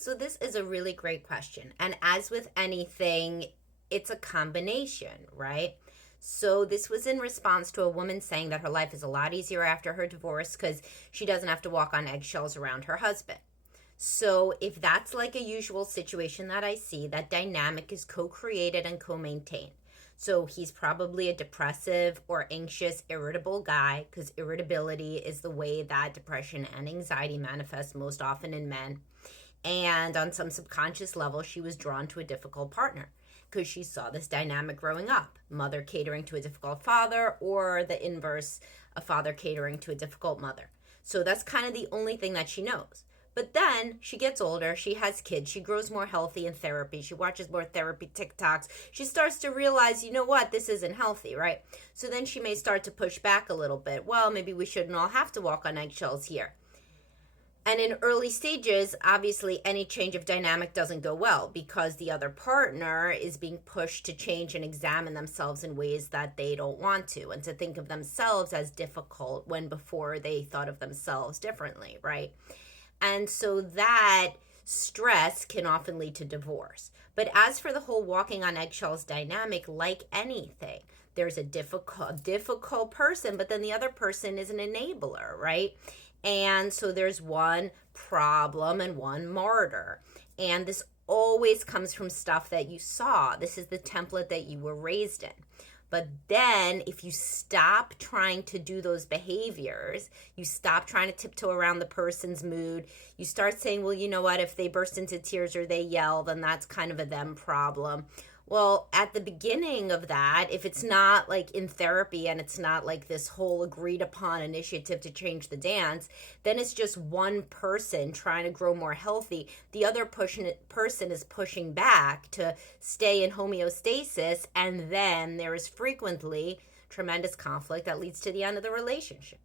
So this is a really great question. And as with anything, it's a combination, right? So this was in response to a woman saying that her life is a lot easier after her divorce because she doesn't have to walk on eggshells around her husband. So if that's like a usual situation that I see, that dynamic is co-created and co-maintained. So he's probably a depressive or anxious, irritable guy because irritability is the way that depression and anxiety manifest most often in men. And on some subconscious level, she was drawn to a difficult partner because she saw this dynamic growing up, mother catering to a difficult father, or the inverse, a father catering to a difficult mother. So that's kind of the only thing that she knows. But then she gets older, she has kids, she grows more healthy in therapy, she watches more therapy TikToks, she starts to realize, you know what, this isn't healthy, right? So then she may start to push back a little bit. Well, maybe we shouldn't all have to walk on eggshells here. And in early stages, obviously, any change of dynamic doesn't go well because the other partner is being pushed to change and examine themselves in ways that they don't want to, and to think of themselves as difficult when before they thought of themselves differently, right? And so that stress can often lead to divorce. But as for the whole walking on eggshells dynamic, like anything, there's a difficult person, but then the other person is an enabler, right? And so there's one problem and one martyr. And this always comes from stuff that you saw. This is the template that you were raised in. But then if you stop trying to do those behaviors, you stop trying to tiptoe around the person's mood, you start saying, well, you know what, if they burst into tears or they yell, then that's kind of a them problem. Well, at the beginning of that, if it's not like in therapy and it's not like this whole agreed upon initiative to change the dance, then it's just one person trying to grow more healthy. The other person is pushing back to stay in homeostasis, and then there is frequently tremendous conflict that leads to the end of the relationship.